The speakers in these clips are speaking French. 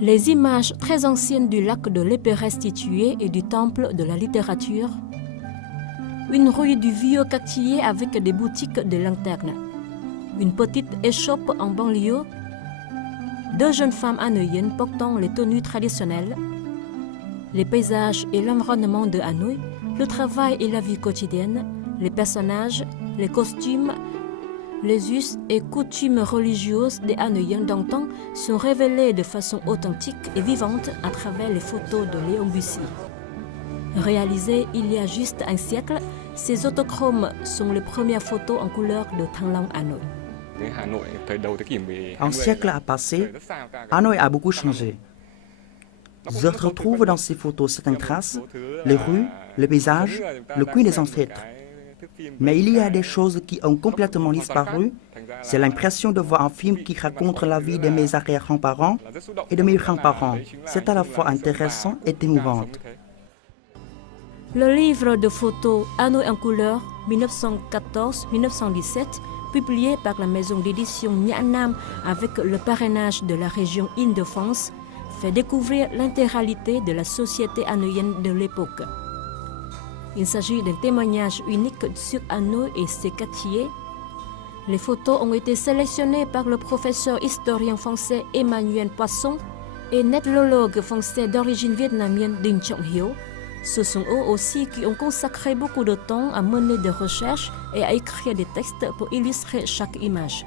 Les images très anciennes du lac de l'Épée restituées et du temple de la littérature. Une rue du vieux quartier avec des boutiques de lanternes. Une petite échoppe en banlieue. Deux jeunes femmes hanoïennes portant les tenues traditionnelles. Les paysages et l'environnement de Hanoï, le travail et la vie quotidienne, les personnages, les costumes, les us et coutumes religieuses des Hanoïens d'antan sont révélés de façon authentique et vivante à travers les photos de Léon Bussy. Réalisées il y a juste un siècle, ces autochromes sont les premières photos en couleur de Thăng Long Hanoï. Un siècle a passé, Hanoï a beaucoup changé. Je retrouve dans ces photos certaines traces, les rues, le paysage, le cuir des ancêtres. Mais il y a des choses qui ont complètement disparu. C'est l'impression de voir un film qui raconte la vie de mes arrière-grands-parents et de mes grands-parents. C'est à la fois intéressant et émouvant. Le livre de photos Hanoï en couleur 1914-1917, publié par la maison d'édition Nhã Nam avec le parrainage de la région Île-de-France, fait découvrir l'intégralité de la société hanoïenne de l'époque. Il s'agit d'un témoignage unique sur Hanoï et ses quartiers. Les photos ont été sélectionnées par le professeur historien français Emmanuel Poisson et ethnologue français d'origine vietnamienne Đinh Trọng Hiếu. Ce sont eux aussi qui ont consacré beaucoup de temps à mener des recherches et à écrire des textes pour illustrer chaque image.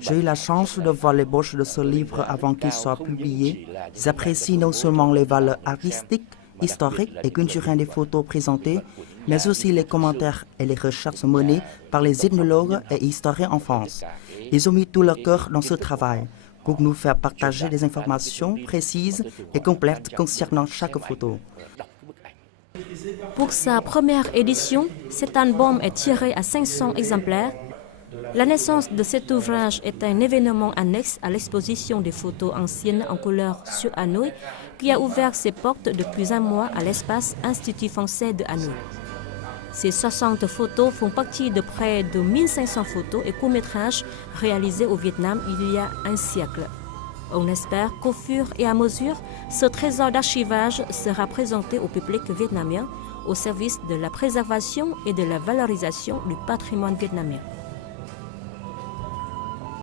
J'ai eu la chance de voir l'ébauche de ce livre avant qu'il soit publié. J'apprécie non seulement les valeurs artistiques, historiques et culturelles des photos présentées, mais aussi les commentaires et les recherches menées par les ethnologues et historiens en France. Ils ont mis tout leur cœur dans ce travail pour nous faire partager des informations précises et complètes concernant chaque photo. Pour sa première édition, cet album est tiré à 500 exemplaires. La naissance de cet ouvrage est un événement annexe à l'exposition des photos anciennes en couleur sur Hanoï qui a ouvert ses portes depuis un mois à l'espace Institut français de Hanoï. Ces 60 photos font partie de près de 1500 photos et courts-métrages réalisés au Vietnam il y a un siècle. On espère qu'au fur et à mesure, ce trésor d'archivage sera présenté au public vietnamien au service de la préservation et de la valorisation du patrimoine vietnamien.